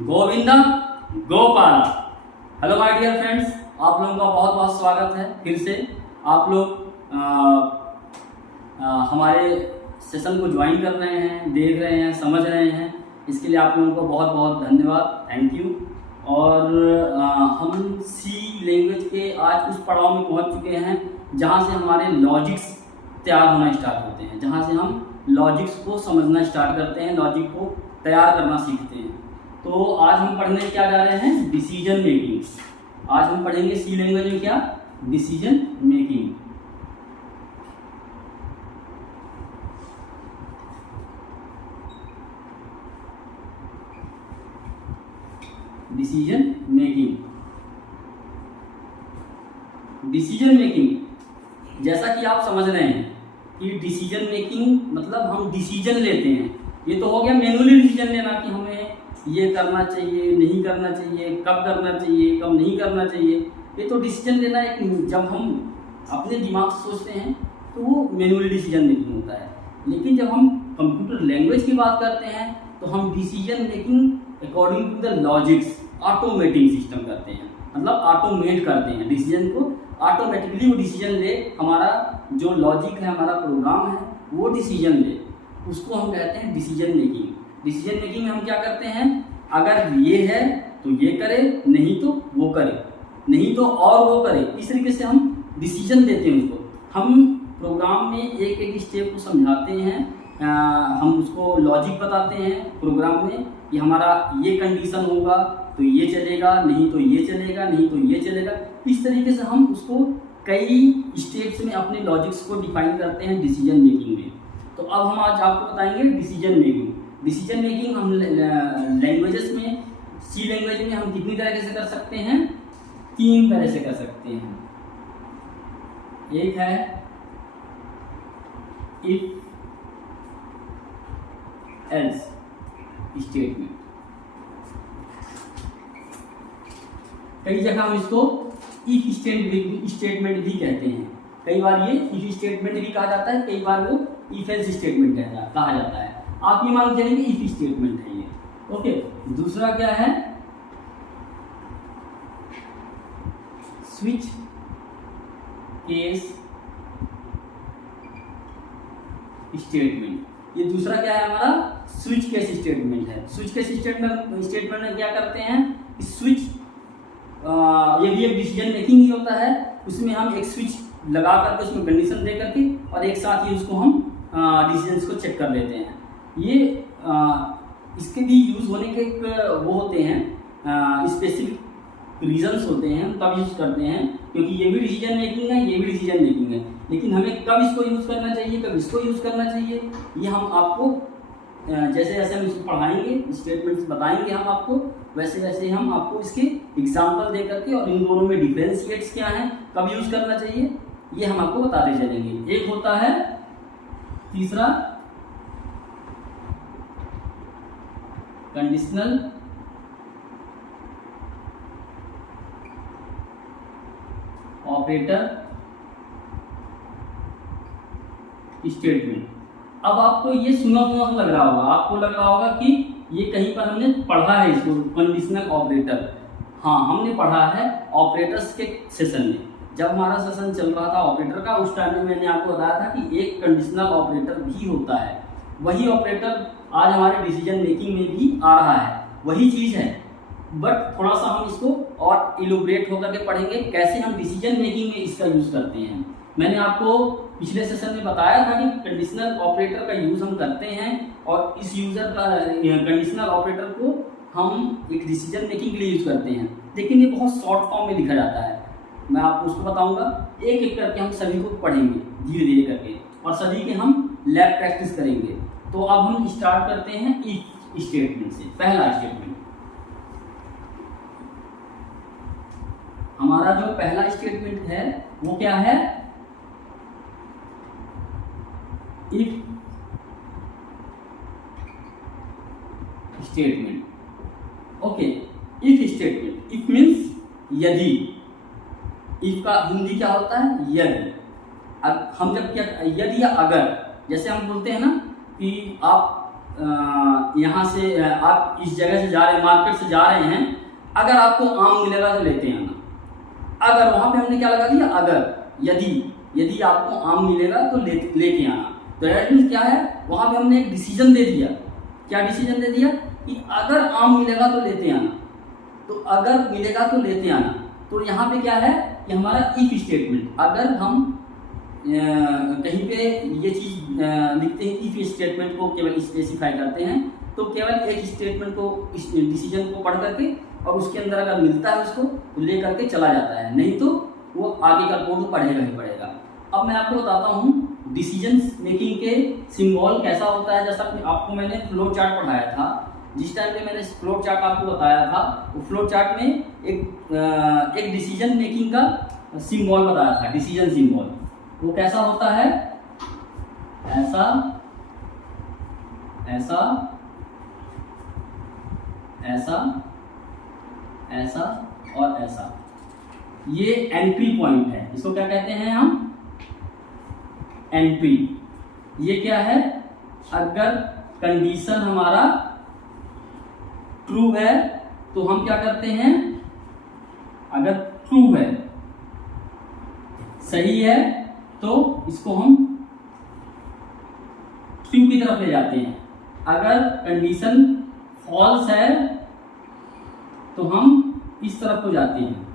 Govinda Gopala. Hello my dear friends, आप लोगों का बहुत बहुत स्वागत है। फिर से आप लोग हमारे सेशन को ज्वाइन कर रहे हैं, देख रहे हैं, समझ रहे हैं। इसके लिए आप लोगों को बहुत बहुत धन्यवाद, थैंक यू। और हम सी लैंग्वेज के आज उस पड़ाव में पहुंच चुके हैं जहां से हमारे लॉजिक्स तैयार होना स्टार्ट होते हैं, जहां से हम लॉजिक्स को समझना स्टार्ट करते हैं, लॉजिक को तैयार करना सीखते हैं। तो आज हम पढ़ने क्या जा रहे हैं? Decision making. आज हम पढ़ेंगे सी लैंग्वेज में क्या? Decision making. Decision making. Decision making जैसा कि आप समझ रहे हैं कि डिसीजन मेकिंग मतलब हम डिसीजन लेते हैं। ये तो हो गया मैनुअली डिसीजन लेना कि हमें ये करना चाहिए, नहीं करना चाहिए, कब करना चाहिए, कब नहीं करना चाहिए। ये तो डिसीजन लेना एक, जब हम अपने दिमाग से सोचते हैं तो वो मैनुअली डिसीजन मेकिंग होता है। लेकिन जब हम कंप्यूटर लैंग्वेज की बात करते हैं तो हम decision making according to the logics automatic system करते हैं, मतलब ऑटोमेट करते हैं डिसीजन को। ऑटोमेटिकली वो डिसीजन ले, हमारा जो लॉजिक है, हमारा प्रोग्राम है, वो डिसीजन ले, उसको हम कहते हैं डिसीजन मेकिंग। डिसीजन मेकिंग में हम क्या करते हैं? अगर ये है तो ये करे, नहीं तो वो करे, नहीं तो और वो करे। इस तरीके से हम डिसीजन देते हैं उसको। हम प्रोग्राम में एक एक स्टेप को समझाते हैं, हम उसको लॉजिक बताते हैं प्रोग्राम में कि हमारा ये कंडीशन होगा तो ये चलेगा, नहीं तो ये चलेगा, नहीं तो ये चलेगा। इस तरीके से हम उसको कई स्टेप्स में अपने लॉजिक्स को डिफाइन करते हैं डिसीजन मेकिंग में। तो अब हम आज आपको बताएंगे डिसीजन मेकिंग। डिसीजन मेकिंग हम लैंग्वेजेस में, सी लैंग्वेज में हम कितनी तरह से कर सकते हैं? 3 तरह से कर सकते हैं। एक है इफ एल्स स्टेटमेंट। कई जगह हम इसको इफ स्टेटमेंट भी कहते हैं। कई बार ये इफ स्टेटमेंट भी कहा जाता है, कई बार वो इफ एल्स स्टेटमेंट कहा जाता है। आप ये मान चलेंगे इफ स्टेटमेंट है ये। ओके, दूसरा क्या है? Switch case statement. ये दूसरा क्या है हमारा? स्विच केस स्टेटमेंट है। स्विच केस स्टेटमेंट में क्या करते हैं? स्विच, ये भी एक डिसीजन मेकिंग ही होता है। उसमें हम एक स्विच लगा करके उसमें कंडीशन दे करके और एक साथ ही उसको हम डिसीजंस को चेक कर लेते हैं। ये इसके भी यूज़ होने के वो होते हैं, स्पेसिफिक रीजंस होते हैं, हम तब यूज़ करते हैं क्योंकि ये भी डिसीजन मेकिंग है, ये भी डिसीजन मेकिंग है। लेकिन हमें कब इसको यूज़ करना चाहिए, कब इसको यूज़ करना चाहिए, ये हम आपको जैसे जैसे हम इसको पढ़ाएंगे, स्टेटमेंट्स बताएंगे हम आपको, वैसे वैसे हम आपको इसके एग्जाम्पल दे करके और इन दोनों में डिफरेंशिएट्स क्या हैं, कब यूज़ करना चाहिए, ये हम आपको बताते चलेंगे। एक होता है तीसरा कंडीशनल ऑपरेटर स्टेटमेंट। अब आपको ये सुना लग रहा होगा, आपको लग रहा होगा कि ये कहीं पर हमने पढ़ा है इसको, कंडीशनल ऑपरेटर। हाँ, हमने पढ़ा है ऑपरेटर्स के सेशन में। जब हमारा सेशन चल रहा था ऑपरेटर का, उस टाइम में मैंने आपको बताया था कि एक कंडीशनल ऑपरेटर भी होता है। वही ऑपरेटर आज हमारे डिसीजन मेकिंग में भी आ रहा है, वही चीज़ है, बट थोड़ा सा हम इसको और इलोबरेट होकर के पढ़ेंगे कैसे हम डिसीजन मेकिंग में इसका यूज़ करते हैं। मैंने आपको पिछले सेशन में बताया था कि कंडीशनल ऑपरेटर का यूज़ हम करते हैं और इस यूज़र का कंडीशनल ऑपरेटर को हम एक डिसीजन मेकिंग के लिए यूज़ करते हैं। लेकिन ये बहुत शॉर्ट फॉर्म में लिखा जाता है। मैं आपको उसको बताऊंगा, एक एक करके हम सभी को पढ़ेंगे धीरे धीरे करके, और सभी के हम लैब प्रैक्टिस करेंगे। तो अब हम स्टार्ट करते हैं इफ स्टेटमेंट से। पहला स्टेटमेंट, हमारा जो पहला स्टेटमेंट है वो क्या है? If statement. Okay, if statement, if means यदि। इफ का हिंदी क्या होता है? यदि। अब हम जब क्या, यदि या अगर, जैसे हम बोलते हैं ना कि आप यहाँ से आप इस जगह से जा रहे हैं, मार्केट से जा रहे हैं, अगर आपको आम मिलेगा तो लेते आना। अगर वहाँ पे हमने क्या लगा दिया, अगर यदि आपको आम मिलेगा तो लेके आना। तो दैट मीन्स क्या है, वहाँ पे हमने एक डिसीजन दे दिया। क्या डिसीजन दे दिया कि अगर आम मिलेगा तो लेते आना। तो अगर मिलेगा तो लेते आना, तो यहाँ पे क्या है कि हमारा इफ स्टेटमेंट, अगर हम कहीं पे ये चीज़ लिखते हैं, इफ स्टेटमेंट को केवल स्पेसिफाई करते हैं, तो केवल एक स्टेटमेंट को, इस डिसीजन को पढ़ करके और उसके अंदर अगर मिलता है उसको तो ले करके चला जाता है, नहीं तो वो आगे का कोड पढ़ेगा ही पढ़ेगा। अब मैं आपको बताता हूँ डिसीजन मेकिंग के सिंबल कैसा होता है। जैसा कि आपको मैंने फ्लो चार्ट पढ़ाया था, जिस टाइम पे मैंने फ्लो चार्ट आपको बताया था, वो फ्लो चार्ट में एक डिसीजन मेकिंग का सिंबल बताया था, डिसीजन सिंबल। वो कैसा होता है, ऐसा, ऐसा, ऐसा, ऐसा और ऐसा। ये एंट्री पॉइंट है, इसको क्या कहते हैं हम, एंट्री। ये क्या है, अगर कंडीशन हमारा ट्रू है तो हम क्या करते हैं, अगर ट्रू है, सही है, तो इसको हम ट्रू की तरफ ले जाते हैं। अगर कंडीशन फॉल्स है तो हम इस तरफ को जाते हैं।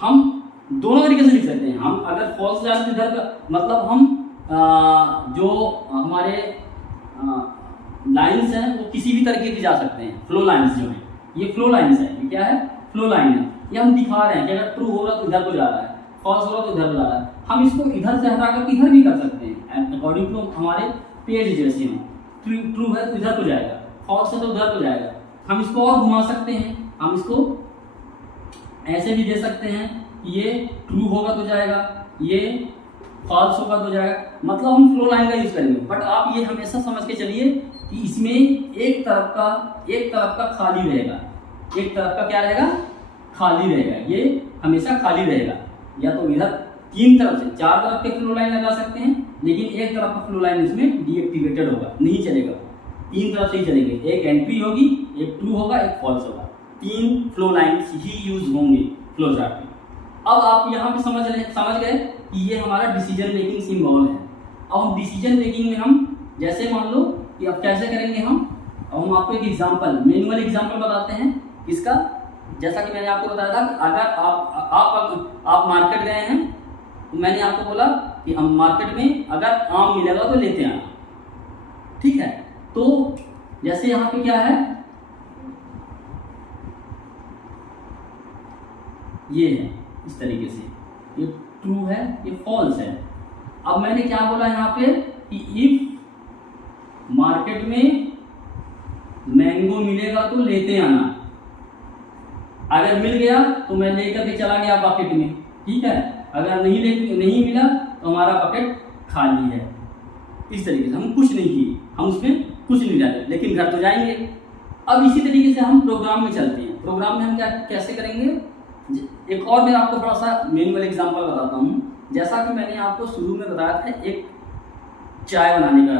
हम दोनों तरीके से लिख सकते हैं। हम अगर फॉल्स जाते हैं इधर का, मतलब हम जो हमारे लाइंस हैं वो किसी भी तरीके की जा सकते हैं। फ्लो लाइंस जो है, ये फ्लो लाइंस है, ये क्या है, फ्लो लाइन है। ये हम दिखा रहे हैं कि अगर ट्रू होगा तो इधर को जा रहा है, फॉल्स होगा तो इधर को जा रहा है। हम इसको इधर से हटा कर इधर भी कर सकते हैं, अकॉर्डिंग टू हमारे पेज जैसे हम। ट्रू है तो इधर को जाएगा, फॉल्स है तो उधर को जाएगा। हम इसको और घुमा सकते हैं, हम इसको ऐसे भी दे सकते हैं, ये ट्रू होगा तो जाएगा, ये फॉल्स होगा तो जाएगा। मतलब हम फ्लो लाइन का यूज करेंगे। बट आप ये हमेशा समझ के चलिए कि इसमें एक तरफ का खाली रहेगा, एक तरफ का क्या रहेगा, खाली रहेगा। ये हमेशा खाली रहेगा। या तो इधर 3 तरफ से 4 तरफ के फ्लो लाइन लगा सकते हैं, लेकिन एक तरफ का फ्लो लाइन इसमें डीएक्टिवेटेड होगा, नहीं चलेगा। 3 तरफ से ही चलेंगे, एक एंट्री होगी, एक ट्रू होगा, एक फॉल्स होगा। 3 फ्लो लाइन्स ही यूज होंगे फ्लो चार्ट में। अब आप यहाँ पे समझ गए कि ये हमारा डिसीजन मेकिंग सिंबल है। अब हम डिसीजन मेकिंग में हम जैसे मान लो कि अब कैसे करेंगे हम आपको एक एग्जांपल, मैनुअल एग्जांपल बताते हैं इसका। जैसा कि मैंने आपको बताया था कि अगर आप मार्केट गए हैं, तो मैंने आपको बोला कि हम मार्केट में अगर आम मिलेगा तो लेते आना, ठीक है। तो जैसे यहाँ पे क्या है, ये है इस तरीके से, ये ट्रू है, ये फॉल्स है। अब मैंने क्या बोला यहाँ पे कि इफ मार्केट में मैंगो मिलेगा तो लेते आना। अगर मिल गया तो मैं लेकर के चला गया बकेट में, ठीक है। अगर नहीं मिला तो हमारा बकेट खाली है। इस तरीके से हम कुछ नहीं किए, हम उसमें कुछ नहीं डाले, लेकिन घर तो जाएंगे। अब इसी तरीके से हम प्रोग्राम में चलते हैं। प्रोग्राम में हम कैसे करेंगे, एक और मैं आपको थोड़ा सा मैनुअल एग्जांपल बताता हूँ। जैसा कि मैंने आपको शुरू में बताया था एक चाय बनाने का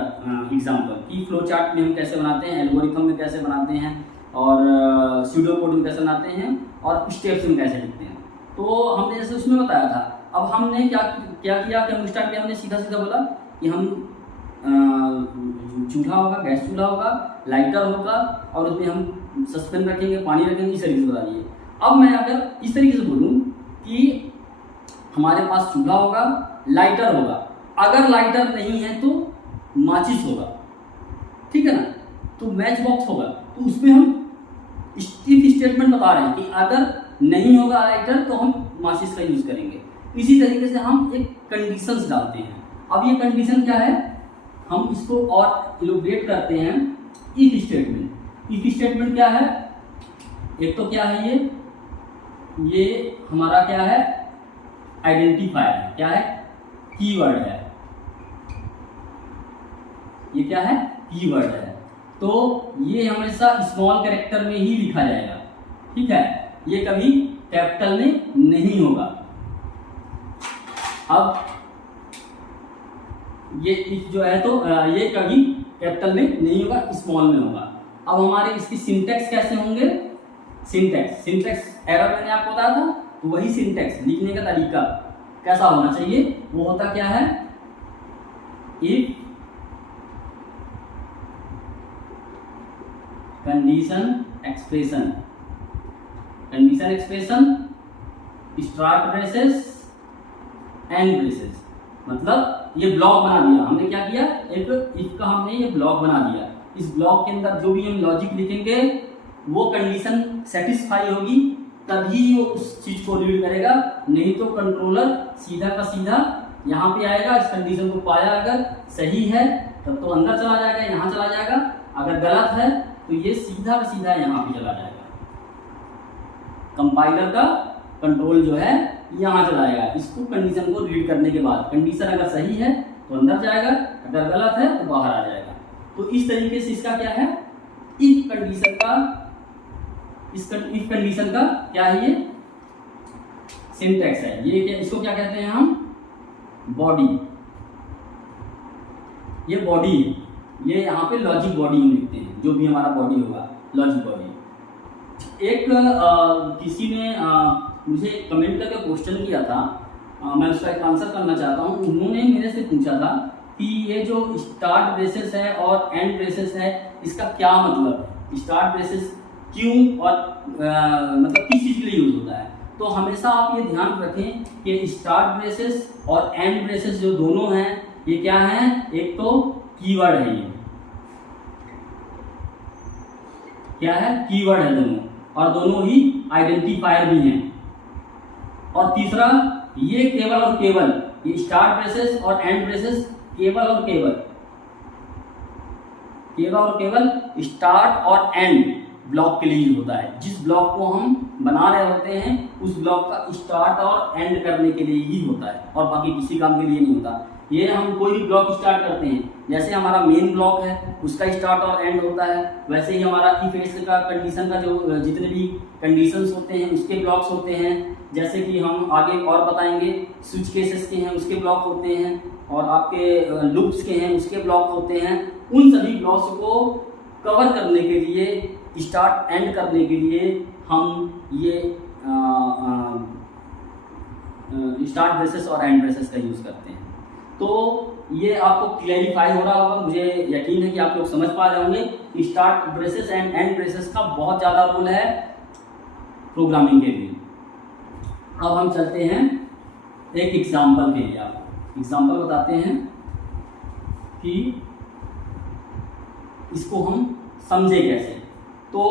एग्जांपल, कि फ्लो चार्ट में हम कैसे बनाते हैं, एल्गोरिथम में कैसे बनाते हैं, और स्यूडो कोड में कैसे बनाते हैं, और स्टेप्स में कैसे लिखते हैं। तो हमने जैसे उसमें बताया था। अब हमने क्या किया कि हम उस टाइम पे हमने सीधा बोला कि हम चूल्हा होगा, गैस चूल्हा होगा, लाइटर होगा, और उसमें हम सस्पेन रखेंगे, पानी रखेंगे, इस तरीके से बता दिए। अब मैं अगर इस तरीके से बोलूँ कि हमारे पास चूल्हा होगा, लाइटर होगा, अगर लाइटर नहीं है तो माचिस होगा, ठीक है ना, तो मैच बॉक्स होगा। तो उसमें हम इफ स्टेटमेंट बता रहे हैं कि अगर नहीं होगा लाइटर तो हम माचिस का यूज करेंगे। इसी तरीके से हम एक कंडीशंस डालते हैं। अब ये कंडीशन क्या है, हम इसको और इलुस्ट्रेट करते हैं इफ स्टेटमेंट। इफ स्टेटमेंट क्या है, एक तो क्या है, ये हमारा क्या है, आइडेंटिफायर है, क्या है, कीवर्ड है। ये क्या है, कीवर्ड है। तो ये हमेशा स्मॉल कैरेक्टर में ही लिखा जाएगा, ठीक है, ये कभी कैपिटल में नहीं होगा। अब ये इफ जो है तो ये कभी कैपिटल में नहीं होगा, स्मॉल में होगा। अब हमारे इसकी सिंटैक्स कैसे होंगे, सिंटैक्स एरर मैंने आपको बताया था, तो वही सिंटैक्स लिखने का तरीका कैसा होना चाहिए, वो होता क्या है, if condition expression start braces and braces. मतलब ये ब्लॉक बना दिया हमने, क्या किया, एक इफ का हमने ये ब्लॉक बना दिया। इस ब्लॉक के अंदर जो भी हम लॉजिक लिखेंगे वो कंडीशन सेटिस्फाई होगी तभी वो उस चीज को रीड करेगा, नहीं तो कंट्रोलर सीधा का सीधा यहाँ पे आएगा, इस कंडीशन को पाया अगर सही है तब तो अंदर चला जाएगा, यहाँ चला जाएगा, अगर गलत है तो ये सीधा का सीधा यहाँ पे चला जाएगा। कंपाइलर का कंट्रोल जो है यहाँ चला जाएगा, इसको कंडीशन को रीड करने के बाद कंडीशन अगर सही है तो अंदर जाएगा, अगर गलत है तो बाहर आ जाएगा। तो इस तरीके से इसका क्या है, इफ कंडीशन का क्या है, ये सिंटैक्स है। ये क्या, इसको क्या कहते हैं हम, बॉडी। ये बॉडी है, ये यहाँ पे लॉजिक बॉडी हम लिखते हैं, जो भी हमारा बॉडी होगा लॉजिक बॉडी। एक किसी ने मुझे कमेंट करके क्वेश्चन किया था, मैं उसका एक आंसर करना चाहता हूँ। उन्होंने मेरे से पूछा था कि ये जो स्टार्ट ब्रेसेस है और एंड ब्रेसेस है, इसका क्या मतलब है, स्टार्ट ब्रेसेस क्यों और मतलब किस चीज़ के लिए यूज होता है। तो हमेशा आप ये ध्यान रखें कि स्टार्ट ब्रेसेस और एंड ब्रेसेस जो दोनों हैं ये क्या हैं, एक तो कीवर्ड है, ये क्या है, कीवर्ड है दोनों, और दोनों ही आइडेंटिफायर भी हैं। और तीसरा, ये केवल और केवल, ये स्टार्ट ब्रेसेस और एंड ब्रेसेस केवल और केवल स्टार्ट और एंड ब्लॉक के लिए होता है। जिस ब्लॉक को हम बना रहे होते हैं उस ब्लॉक का स्टार्ट और एंड करने के लिए ही होता है, और बाकी किसी काम के लिए नहीं होता। ये हम कोई भी ब्लॉक स्टार्ट करते हैं, जैसे हमारा मेन ब्लॉक है उसका स्टार्ट और एंड होता है, वैसे ही हमारा इफ एल्स का कंडीशन का जो जितने भी कंडीशंस होते हैं उसके ब्लॉक्स होते हैं। जैसे कि हम आगे और बताएंगे, स्विच केसेस के हैं उसके ब्लॉक होते हैं, और आपके लूप्स के हैं उसके ब्लॉक होते हैं। उन सभी ब्लॉक्स को कवर करने के लिए, स्टार्ट एंड करने के लिए हम ये स्टार्ट ब्रेसेस और एंड ब्रेसेस का यूज़ करते हैं। तो ये आपको क्लैरिफाई हो रहा होगा, मुझे यकीन है कि आप लोग समझ पा रहे होंगे। Start braces and and braces का बहुत ज़्यादा रोल है प्रोग्रामिंग के लिए। अब हम चलते हैं एक एग्जाम्पल के लिए, आपको एग्जाम्पल बताते हैं कि इसको हम समझे कैसे। तो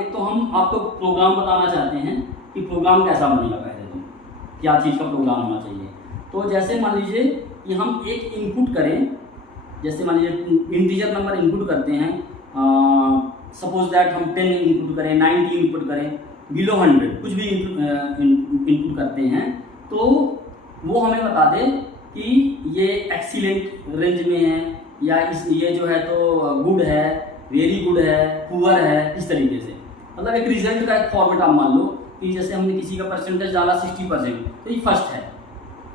एक तो हम आपको प्रोग्राम बताना चाहते हैं कि प्रोग्राम कैसा बनेगा, पहले तो क्या चीज़ का प्रोग्राम होना चाहिए। तो जैसे मान लीजिए कि हम एक इनपुट करें, जैसे मान लीजिए इंटीजर नंबर इनपुट करते हैं, सपोज दैट हम 10 इनपुट करें, 90 इनपुट करें, बिलो 100 कुछ भी इनपुट करते हैं, तो वो हमें बता दे कि ये एक्सीलेंट रेंज में है, या ये जो है तो गुड है, वेरी गुड है, पुअर है, इस तरीके से। मतलब एक रिजल्ट का एक फॉर्मेट आप मान लो कि जैसे हमने किसी का परसेंटेज डाला 60%, तो ये फर्स्ट है,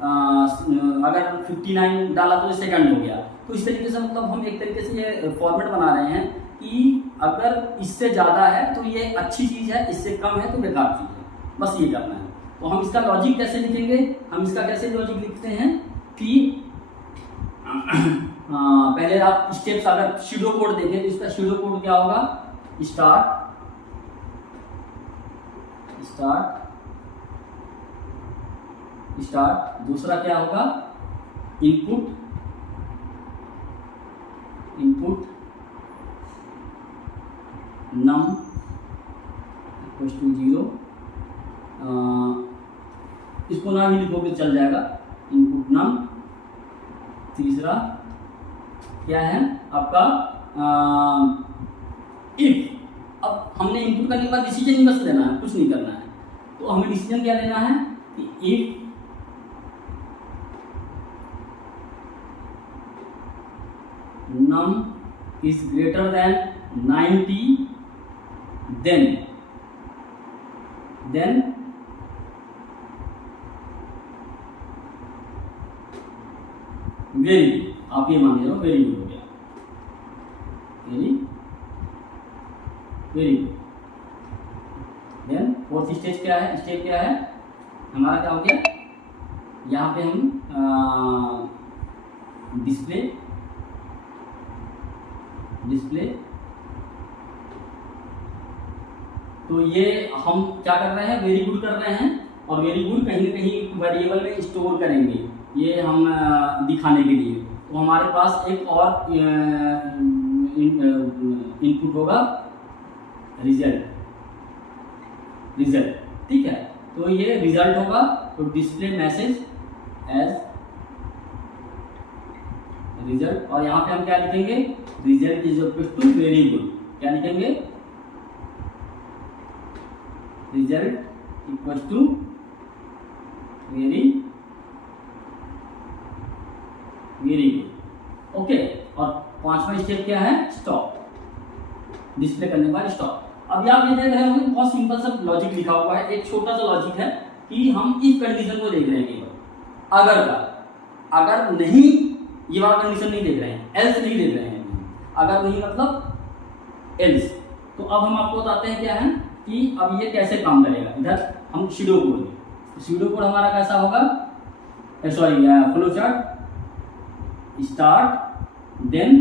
अगर 59 डाला तो ये सेकंड हो गया। तो इस तरीके से मतलब हम एक तरीके से ये फॉर्मेट बना रहे हैं कि अगर इससे ज़्यादा है तो ये अच्छी चीज़ है, इससे कम है तो बेकार चीज़ है, बस ये करना है। तो हम इसका लॉजिक कैसे लिखेंगे, हम इसका कैसे लॉजिक लिखते हैं कि पहले आप स्टेप्स अगर शूडो कोड देखें तो इसका शूडो कोड क्या होगा, स्टार्ट, दूसरा क्या होगा इनपुट num इक्वल्स टू 0, इसको ना ही लिखोगे चल जाएगा, इनपुट num। तीसरा क्या है आपका इफ। अब हमने इनपुट करने के बाद डिसीजन ही बस लेना है, कुछ नहीं करना है। तो हमें डिसीजन क्या लेना है कि if num is greater than 90 then very good, आप ये मान लो वेरी गुड हो गया, very very good. Then fourth stage क्या है, स्टेप क्या है हमारा, क्या हो गया, यहाँ पे हम डिस्प्ले तो ये हम क्या कर रहे हैं, वेरी गुड कर रहे हैं, और वेरी गुड कहीं ना कहीं वेरिएबल में स्टोर करेंगे, ये हम दिखाने के लिए। तो हमारे पास एक और इनपुट होगा रिजल्ट, ठीक है। तो ये रिजल्ट होगा, तो डिस्प्ले मैसेज एज रिजल्ट, और यहाँ पे हम क्या लिखेंगे, result is equal to very good, क्या लिखेंगे, result equal to very good. Okay, और पांचवा स्टेप क्या है, स्टॉप, डिस्प्ले करने के बाद स्टॉप। अभी आप ये देख रहे होंगे बहुत सिंपल सा लॉजिक लिखा हुआ है, एक छोटा सा लॉजिक है कि हम इस कंडीशन को देख रहे हैं केवल, अगर का, अगर नहीं, ये वाला कंडीशन नहीं देख रहे हैं, एल्स नहीं देख रहे हैं, अगर नहीं मतलब एल्स। तो अब हम आपको बताते हैं क्या है कि अब ये कैसे काम करेगा। इधर हम सीडो कोड, सीडो कोड हमारा कैसा होगा, sorry flow chart, start then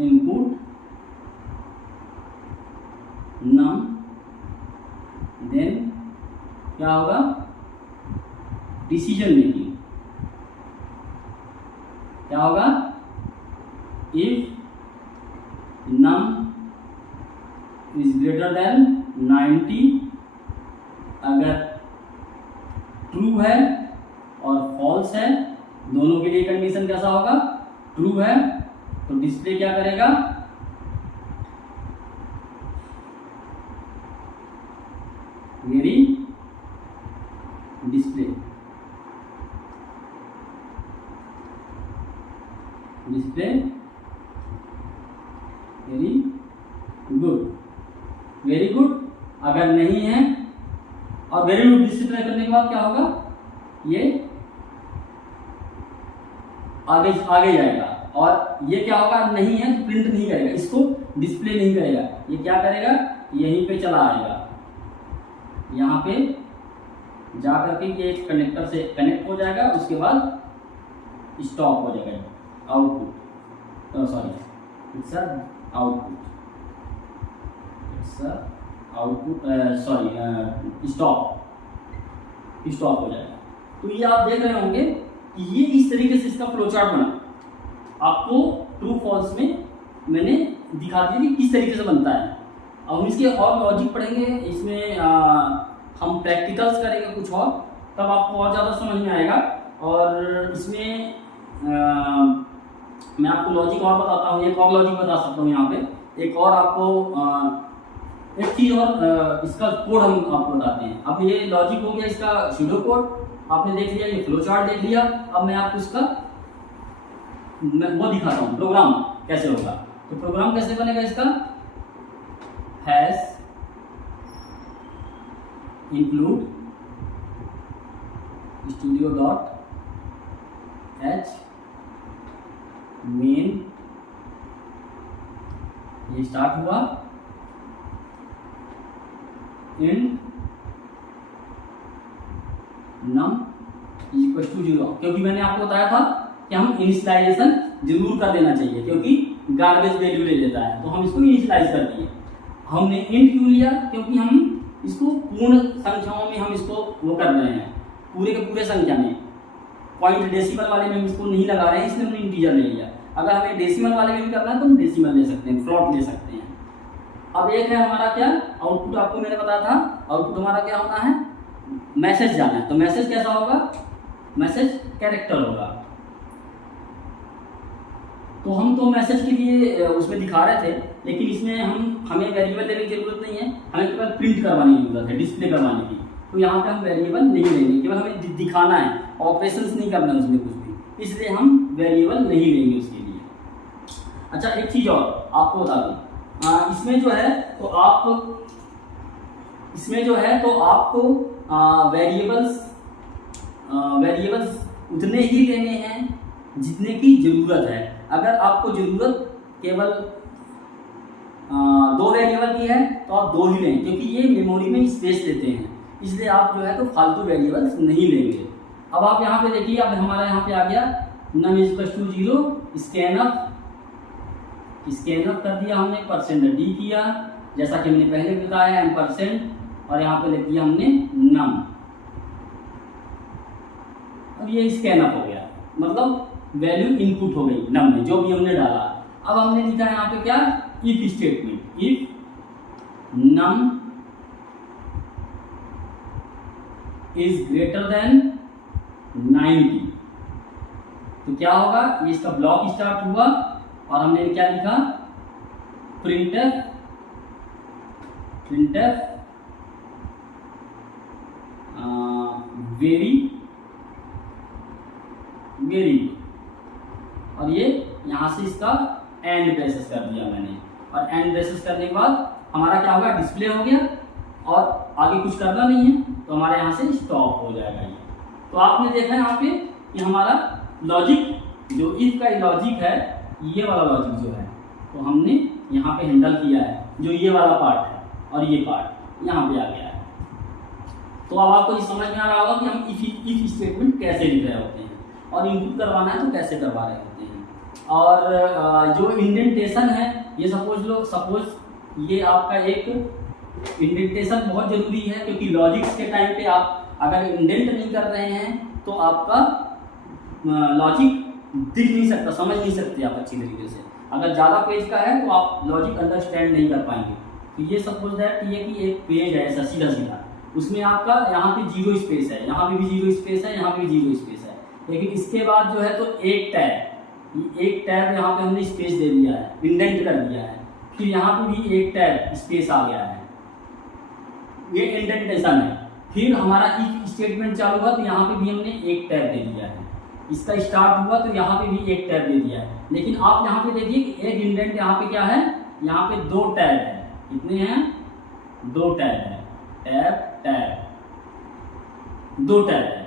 input num, then क्या होगा, डिसीजन मेकिंग, क्या होगा, if num is greater than 90, अगर ट्रू है और फॉल्स है, दोनों के लिए कंडीशन कैसा होगा, ट्रू है, तो डिस्प्ले क्या करेगा, वेरी डिस्प्ले वेरी गुड, अगर नहीं है, और वेरी गुड डिस्प्ले करने के बाद क्या होगा, ये आगे जाएगा, और ये क्या होगा, नहीं है तो प्रिंट नहीं करेगा, इसको डिस्प्ले नहीं करेगा, ये क्या करेगा, यहीं पे चला आएगा, यहाँ पे जा करके ये एक कनेक्टर से कनेक्ट हो जाएगा, उसके बाद स्टॉप हो जाएगा, output, sorry it's output sorry stop हो जाएगा। तो ये आप देख रहे होंगे कि ये इस तरीके से इसका फ्लो चार्ट बना, आपको ट्रू फॉल्स में मैंने दिखा दिया कि किस तरीके से बनता है। अब हम इसके और लॉजिक पढ़ेंगे, इसमें हम प्रैक्टिकल्स करेंगे कुछ और, तब आपको और ज़्यादा समझ में आएगा। और इसमें मैं आपको लॉजिक और बताता हूँ, एक और लॉजिक बता सकता हूँ यहाँ पे, एक और आपको एक चीज़ और, इसका कोड हम आपको बताते हैं। अब ये लॉजिक हो गया इसका सूडो कोड, आपने देख लिया, ये फ्लो चार्ट देख लिया। अब मैं आपको इसका वो दिखाता हूँ प्रोग्राम कैसे होगा। तो प्रोग्राम कैसे बनेगा इसका, hash include studio dot H main, ये स्टार्ट हुआ, इन नम इक्वल टू 0, क्योंकि मैंने आपको बताया था कि हम इनिशियलाइजेशन जरूर कर देना चाहिए, क्योंकि गार्बेज वैल्यू ले लेता है, तो हम इसको इनिशियलाइज कर दिए। हमने इंट क्यों लिया, क्योंकि हम इसको पूर्ण संख्याओं में हम इसको वो कर रहे हैं, पूरे के पूरे संख्या में, पॉइंट डेसिमल वाले में हम इसको नहीं लगा रहे हैं, इसलिए हमने इंटीजर ले लिया। अगर हमें डेसिमल वाले में भी करना है तो हम डेसिमल ले सकते हैं, फ्लॉट ले सकते हैं। अब एक है हमारा क्या आउटपुट, आपको मैंने बताया था आउटपुट हमारा क्या होना है, मैसेज जाना है। तो मैसेज कैसा होगा, मैसेज कैरेक्टर होगा। तो हम तो मैसेज के लिए उसमें दिखा रहे थे, लेकिन इसमें हमें वेरिएबल लेने की जरूरत नहीं है, हमें केवल प्रिंट करवाने की जरूरत है, डिस्प्ले करवाने की। तो यहाँ पे हम वेरिएबल नहीं लेंगे, केवल हमें दिखाना है, ऑपरेशंस नहीं करना है उसमें कुछ भी, इसलिए हम वेरिएबल नहीं लेंगे उसके लिए। अच्छा, एक चीज़ और आपको बता दूँ, इसमें जो है तो आपको वेरिएबल्स उतने ही लेने हैं जितने की ज़रूरत है। अगर आपको ज़रूरत केवल 2 वेरिएबल की है तो आप 2 ही लें, क्योंकि ये मेमोरी में स्पेस लेते हैं, इसलिए आप जो है तो फालतू वेरिएबल्स नहीं लेंगे। अब आप यहाँ पे देखिए, अब हमारा यहाँ पे आ गया num = 0, स्कैनअप कर दिया हमने, %d किया जैसा कि हमने पहले बताया %, और यहाँ पे लिख दिया हमने num। अब ये स्कैनअप हो गया, मतलब वैल्यू इनपुट हो गई num में, जो भी हमने डाला। अब हमने लिखा है यहाँ पे क्या, if statement, if num is greater than 90, तो क्या होगा, ये इसका ब्लॉक स्टार्ट हुआ और हमने क्या लिखा, printf वेरी, और ये यहाँ से इसका एंड ब्रेसेस कर दिया मैंने, और एंड ब्रेसेस करने के बाद हमारा क्या होगा, डिस्प्ले हो गया और आगे कुछ करना नहीं है, तो हमारे यहाँ से स्टॉप हो जाएगा ये। तो आपने देखा यहाँ पे कि हमारा लॉजिक, जो इफ का लॉजिक है, ये वाला लॉजिक जो है, तो हमने यहाँ पे हैंडल किया है, जो ये वाला पार्ट है और ये पार्ट यहाँ पे आ गया है। तो अब आपको ये समझ में आ रहा होगा कि हम इफ स्टेटमेंट कैसे लिख रहे होते हैं, और इनपुट करवाना है तो कैसे करवा रहे होते हैं। और जो इंडेंटेशन है, ये सपोज ये आपका एक इंडेंटेशन बहुत ज़रूरी है, क्योंकि लॉजिक्स के टाइम पे आप अगर इंडेंट नहीं कर रहे हैं तो आपका लॉजिक दिख नहीं सकता, समझ नहीं सकते आप अच्छी तरीके से। अगर ज़्यादा पेज का है तो आप लॉजिक अंडरस्टैंड नहीं कर पाएंगे। तो ये सपोज दैट ये कि एक पेज है ऐसा सीधा सीधा, उसमें आपका यहाँ पे 0 स्पेस है, यहाँ पे भी 0 स्पेस है, यहाँ पे भी 0 स्पेस है, लेकिन इसके बाद जो है तो एक टैब यहाँ पे हमने स्पेस दे दिया है, इंडेंट कर दिया है, फिर यहाँ पे भी एक टैब स्पेस आ गया है, ये इंडेंटेशन है। फिर हमारा इफ स्टेटमेंट चालू हुआ तो यहाँ पे भी हमने एक टैब दे दिया है, इसका स्टार्ट हुआ तो यहाँ पे भी एक टैब दे दिया है। लेकिन आप यहाँ पे देखिए कि एक इंडेंट यहाँ पे क्या है, यहाँ पे 2 टैब है, कितने हैं, 2 टैब है, टैब 2 टैब है।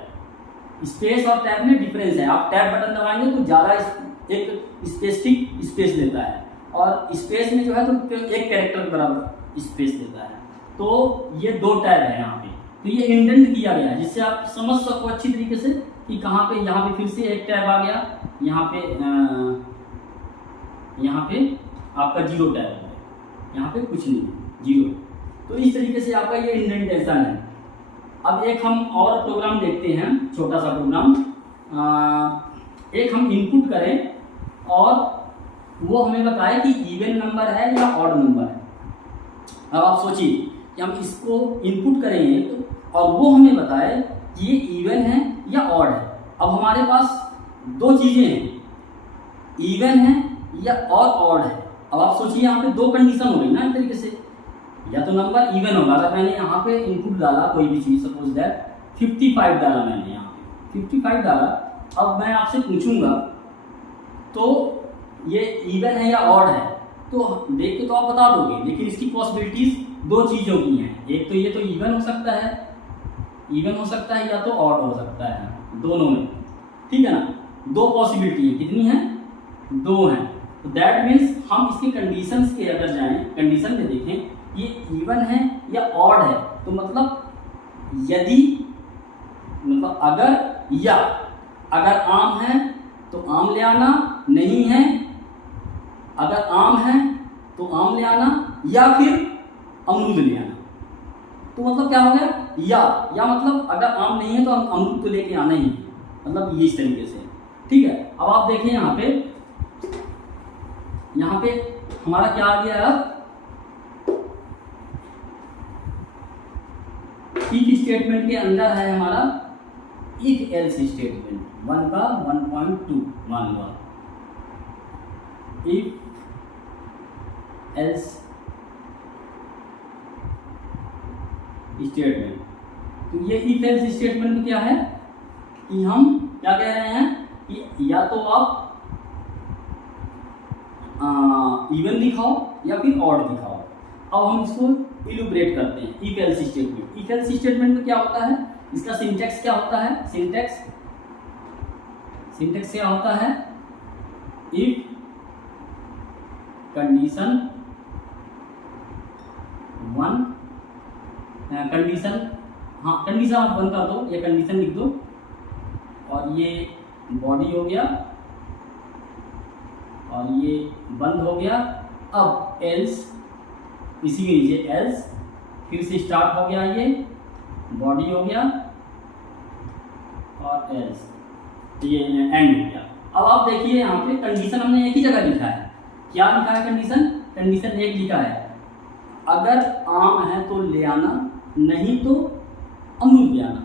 स्पेस और टैब में डिफरेंस है, आप टैब बटन दबाएंगे तो ज़्यादा एक स्पेसिफिक स्पेस लेता है, और स्पेस में जो है तो एक कैरेक्टर बराबर स्पेस लेता है। तो ये 2 टैब है यहाँ पे, तो ये इंडेंट किया गया है जिससे आप समझ सको अच्छी तरीके से कि कहाँ पे, यहाँ पे फिर से एक टैब आ गया, यहाँ पे आपका 0 टैब है, यहाँ पे कुछ नहीं, 0। तो इस तरीके से आपका ये इंडेंटेशन है। अब एक हम और प्रोग्राम देखते हैं, छोटा सा प्रोग्राम। एक हम इनपुट करें और वो हमें बताए कि इवन नंबर है या ऑड नंबर है। अब आप सोचिए कि हम इसको इनपुट करेंगे तो, और वो हमें बताए कि ये इवन है या ऑड है। अब हमारे पास 2 चीज़ें हैं, इवन है या और ऑड है। अब आप सोचिए यहाँ पे 2 कंडीशन हो गई ना एक तरीके से, या तो नंबर इवन होगा। अगर मैंने यहाँ पे इनपुट डाला कोई भी चीज़, सपोज दैट 55 डाला मैंने, यहाँ पे 55 डाला, अब मैं आपसे पूछूंगा तो ये इवन है या ऑड है, तो देख के तो आप बता दोगे, लेकिन इसकी पॉसिबिलिटीज 2 चीज़ों की हैं। एक तो ये तो इवन हो सकता है, या तो ऑड हो सकता है, दोनों में, ठीक है ना। 2 पॉसिबिलिटी है, कितनी है, 2 हैं। तो दैट मीन्स हम इसके कंडीशंस के अगर जाएं, कंडीशन में देखें ये इवन है या ऑड है, तो मतलब यदि, मतलब अगर, या अगर आम है तो आम ले आना, नहीं है अगर आम है तो आम ले आना, या फिर अमरूद ले आना। तो मतलब क्या हो गया, या मतलब अगर आम नहीं है तो अमरूद तो लेके आना ही है, मतलब ये इस तरीके से, ठीक है। अब आप देखें यहाँ पे हमारा क्या आ गया, अब इफ स्टेटमेंट के अंदर है हमारा इफ एल्स स्टेटमेंट 1 का 1.2 मान लो, इफ एल्स स्टेटमेंट। तो ये इफ एल्स स्टेटमेंट क्या है कि हम क्या कह रहे हैं कि या तो आप इवन दिखाओ या फिर ऑड दिखाओ। अब हम इसको इलुब्रेट करते हैं if else statement. If else statement में क्या होता है, इसका सिंटैक्स क्या होता है, सिंटैक्स क्या होता है, इफ कंडीशन वन, कंडीशन, हाँ कंडीशन आप वन कर दो, ये कंडीशन लिख दो और ये बॉडी हो गया और ये बंद हो गया। अब एल्स, इसी के नीचे एल्स, फिर से स्टार्ट हो गया, ये बॉडी हो गया और एल्स, ये एंड हो गया। अब आप देखिए यहाँ पे कंडीशन हमने एक ही जगह लिखा है, क्या लिखा है कंडीशन एक लिखा है, अगर आम है तो ले आना, नहीं तो अमरूद ले आना।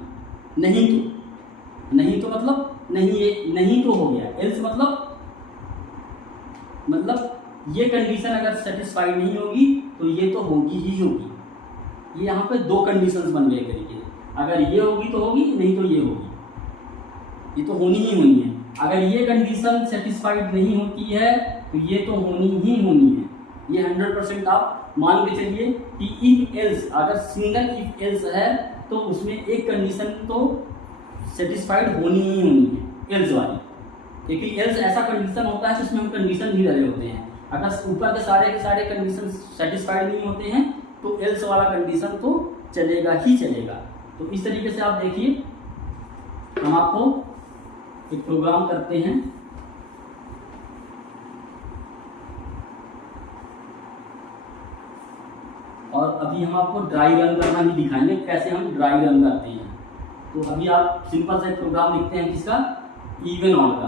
नहीं तो मतलब नहीं तो हो गया, एल्स मतलब ये कंडीशन अगर सेटिस्फाइड नहीं होगी तो ये तो होगी ही होगी। ये यहाँ पे दो कंडीशंस बन गए तरीके, अगर ये होगी तो होगी, नहीं तो ये होगी, ये तो होनी ही होनी है। अगर ये कंडीशन सेटिस्फाइड नहीं होती है तो ये तो होनी ही होनी है। ये 100% आप मान के चलिए कि इफ एल्स, अगर सिंगल इफ एल्स है तो उसमें एक कंडीशन तो सेटिस्फाइड होनी ही होनी है, एल्स वाली। क्योंकि एल्स ऐसा कंडीशन होता है जिसमें हम कंडीशन भी डाले होते हैं, अगर ऊपर के सारे कंडीशन सेटिस्फाइड नहीं होते हैं तो एल्स वाला कंडीशन तो चलेगा ही चलेगा। तो इस तरीके से आप देखिए, हम आपको एक प्रोग्राम करते हैं और अभी हम आपको ड्राई रन करना भी दिखाएंगे, कैसे हम ड्राई रन करते हैं। तो अभी आप सिंपल सा एक प्रोग्राम लिखते हैं किसका, इवन ऑड का।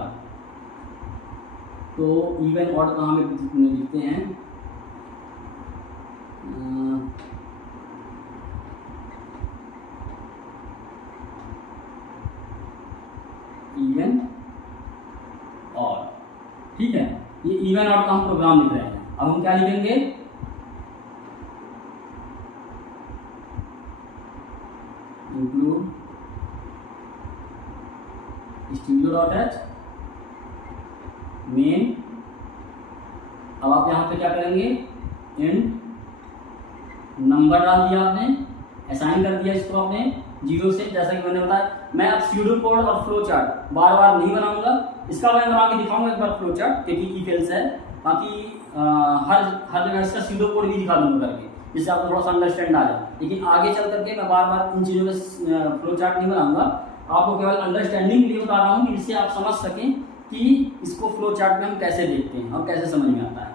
तो इवन ऑड का हम लिखते हैं इवन ऑड, ठीक है। ये इवन ऑड का हम प्रोग्राम लिख रहे हैं। अब हम क्या लिखेंगे, इंक्लूड studio.h मेन। अब आप यहाँ पे क्या करेंगे, इंट नंबर डाल दिया आपने, असाइन कर दिया इसको आपने 0 से, जैसा कि मैंने बताया। मैं अब स्यूडो कोड और फ्लो चार्ट बार बार नहीं बनाऊंगा, इसका मैं बना के दिखाऊंगा एक बार फ्लो चार्ट, क्योंकि इफ एल्स है। बाकी हर जगह इसका स्यूडो कोड भी दिखा दूंगा करके, जिससे आपको थोड़ा सा अंडरस्टैंड आ जाए। लेकिन आगे चल करके मैं बार बार इन चीज़ों का फ्लो चार्ट नहीं बनाऊंगा, आपको केवल अंडरस्टैंडिंग के लिए बता रहा हूँ कि जिससे आप समझ सकें कि इसको फ्लो चार्ट में हम कैसे देखते हैं और कैसे समझ में आता है।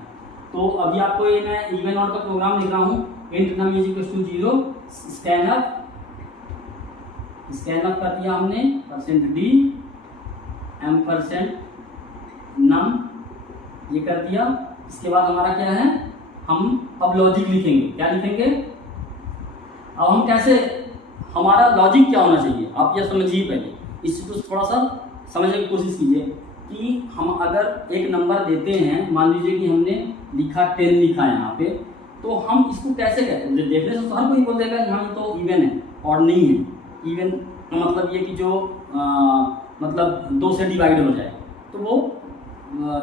तो अभी आपको ये मैं इवन ऑड का प्रोग्राम लिख रहा हूँ, int num is equal to 0, scanf कर दिया हमने %d %num, ये कर दिया। इसके बाद हमारा क्या है, हम अब लॉजिक लिखेंगे। क्या लिखेंगे, अब हम कैसे, हमारा लॉजिक क्या होना चाहिए आप ये समझिए पहले, इससे तो थोड़ा सा समझने की कोशिश कीजिए कि हम अगर एक नंबर देते हैं, मान लीजिए कि हमने लिखा 10 लिखा है यहाँ पे, तो हम इसको कैसे कहते हैं। देखने से तो हर कोई बोल देगा यहाँ तो इवन है और नहीं है। इवन का मतलब ये कि जो मतलब 2 से डिवाइड हो जाए तो वो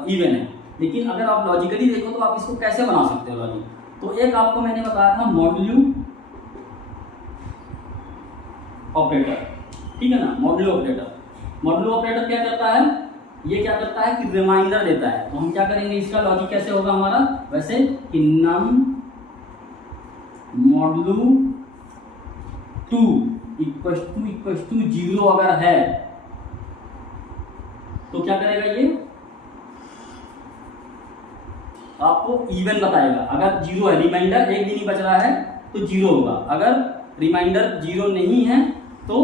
इवन है। लेकिन अगर आप लॉजिकली देखो तो आप इसको कैसे बना सकते हो लॉजिक। तो एक आपको मैंने बताया था मॉड्यूलो ऑपरेटर, ठीक है ना। मॉड्यूलो ऑपरेटर क्या करता है, ये क्या करता है कि रिमाइंडर देता है। तो हम क्या करेंगे, इसका लॉजिक कैसे होगा हमारा, वैसे कि नम मॉड्यूलो 2 इक्वल टू 0 अगर है तो क्या करेगा, ये आपको इवन बताएगा। अगर 0 है, रिमाइंडर एक भी नहीं बच रहा है तो 0 होगा। अगर रिमाइंडर 0 नहीं है तो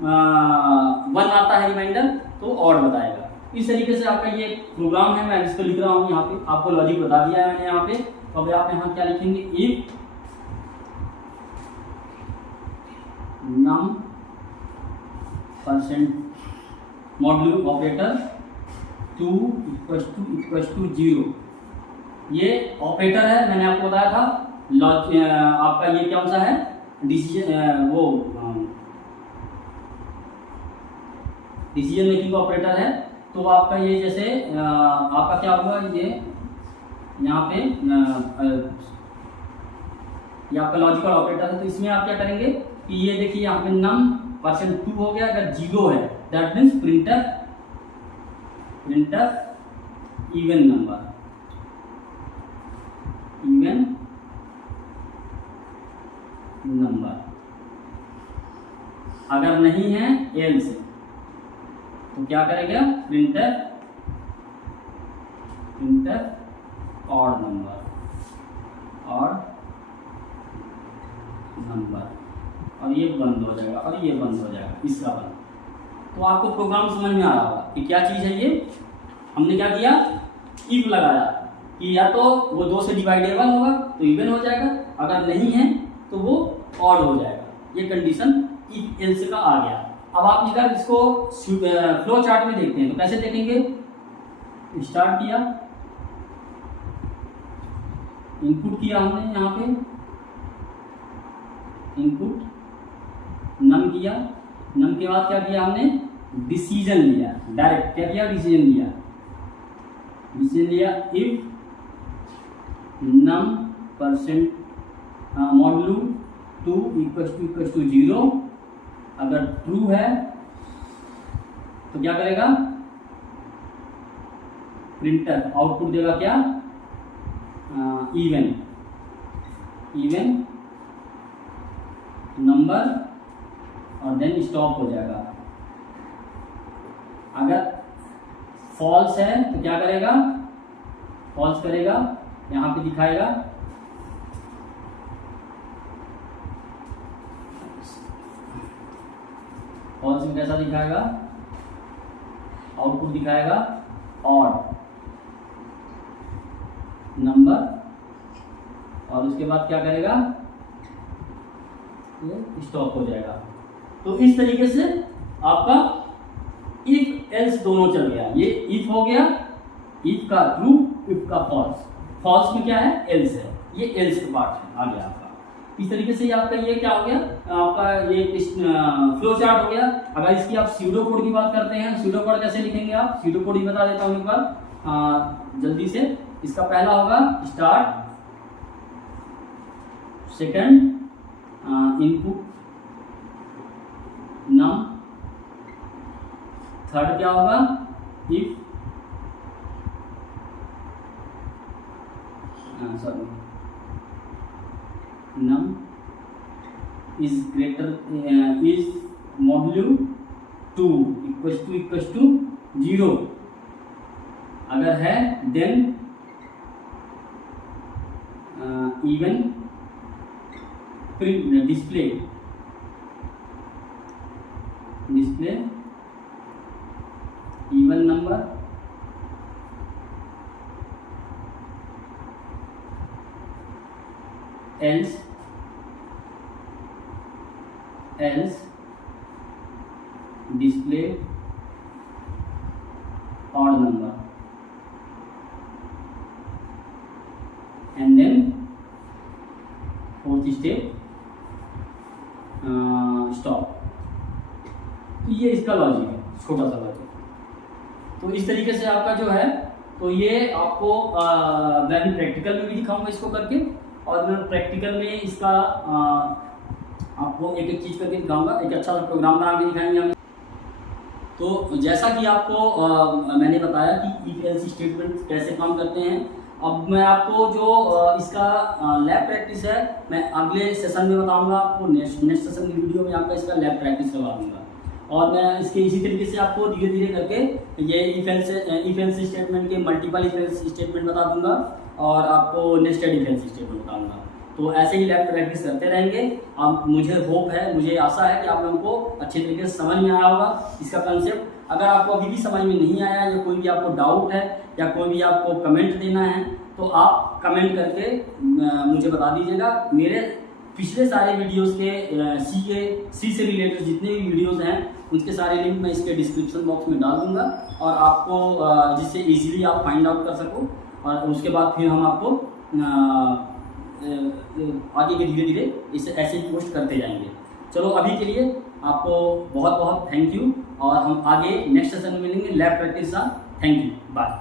1 आता है रिमाइंडर तो और बताएगा। इस तरीके से आपका ये प्रोग्राम है, मैं इसको लिख रहा हूँ यहाँ पे, आपको लॉजिक बता दिया है मैंने यहाँ पे। तो अब आप यहाँ क्या लिखेंगे, if num modulo operator 2 equal to 0, ये ऑपरेटर है। मैंने आपको बताया था आपका ये कौन सा है, डिसीजन मेकिंग ऑपरेटर है। तो आपका ये जैसे आपका क्या होगा, ये यहाँ पे ये आपका लॉजिकल ऑपरेटर है। तो इसमें आप क्या करेंगे कि ये देखिए यहाँ पे num %2 हो गया, अगर 0 है that means printer even number. अगर नहीं है एल्स तो क्या करेगा प्रिंटर ऑड नंबर और ये बंद हो जाएगा और ये बंद हो जाएगा, इसका बंद। तो आपको प्रोग्राम समझ में आ रहा होगा कि क्या चीज़ है ये। हमने क्या किया, इफ लगाया कि या तो वो 2 से डिवाइडेबल होगा तो इवन हो जाएगा, अगर नहीं है तो वो ऑड हो जाएगा। ये कंडीशन इफ एल्स का आ गया। अब आप अगर इसको फ्लो चार्ट में देखते हैं तो कैसे देखेंगे, स्टार्ट किया, इनपुट किया हमने, यहाँ पे इनपुट नम किया, नम के बाद क्या किया हमने डिसीजन लिया, डायरेक्ट क्या किया डिसीजन लिया इफ नम % (2 = 0) अगर ट्रू है तो क्या करेगा प्रिंटर आउटपुट देगा क्या इवन नंबर और देन स्टॉप हो जाएगा। अगर फॉल्स है तो क्या करेगा, फॉल्स करेगा, यहाँ पे दिखाएगा फॉल्स में कैसा दिखाएगा, आउटपुट दिखाएगा ऑड नंबर और उसके बाद क्या करेगा स्टॉप हो जाएगा। तो इस तरीके से आपका इफ एल्स दोनों चल गया। ये इफ हो गया, इफ का ट्रू, इफ का फॉल्स। फॉल्स में क्या है एल्स है, ये एल्स का पार्ट आ गया आपका। इस तरीके से आपका ये क्या हो गया, आपका ये फ्लो चार्ट हो गया। अगर इसकी आप स्यूडो कोड की बात करते हैं, स्यूडो कोड कैसे लिखेंगे आप, स्यूडो कोड ही बता देता हूँ एक बार जल्दी से। इसका पहला होगा स्टार्ट, सेकंड इनपुट नम, थर्ड क्या होगा इफ नम इज मॉड्यूल 2 = 0 अगर है then even print display even number else display odd number and then fourth step stop। तो ये इसका लॉजिक है, छोटा सा लॉजिक। तो इस तरीके से आपका जो है, तो ये आपको मैं भी प्रैक्टिकल में भी दिखाऊंगा इसको करके, और मैं प्रैक्टिकल में इसका आपको एक चीज़ करके दिखाऊंगा, एक अच्छा सा प्रोग्राम बना के दिखाएंगे हम। तो जैसा कि आपको मैंने बताया कि इफ एल्स स्टेटमेंट कैसे काम करते हैं। अब मैं आपको जो इसका लैब प्रैक्टिस है मैं अगले सेशन में बताऊंगा आपको, नेक्स्ट सेशन की वीडियो में आपका इसका लैब प्रैक्टिस करवा दूंगा। और मैं इसके इसी तरीके से आपको धीरे धीरे करके ये इफ एल्स स्टेटमेंट के मल्टीपल इफ एल्स स्टेटमेंट बता दूंगा और आपको नेस्टेड इफ एल्स स्टेटमेंट बताऊंगा। तो ऐसे ही लैब प्रैक्टिस करते रहेंगे। अब मुझे होप है, मुझे आशा है कि आप लोगों को अच्छे तरीके से समझ में आया होगा इसका कंसेप्ट। अगर आपको अभी भी समझ में नहीं आया या कोई भी आपको डाउट है या कोई भी आपको कमेंट देना है तो आप कमेंट करके मुझे बता दीजिएगा। मेरे पिछले सारे वीडियोस के सी से रिलेटेड जितने भी वीडियोस हैं उसके सारे लिंक मैं इसके डिस्क्रिप्शन बॉक्स में डाल दूंगा और आपको जिससे इजीली आप फाइंड आउट कर सको। और उसके बाद फिर हम आपको आगे के धीरे धीरे इसे ऐसे ही पोस्ट करते जाएंगे। चलो अभी के लिए आपको बहुत बहुत थैंक यू और हम आगे नेक्स्ट सेशन में मिलेंगे लैब प्रैक्टिस का। Thank you, bye.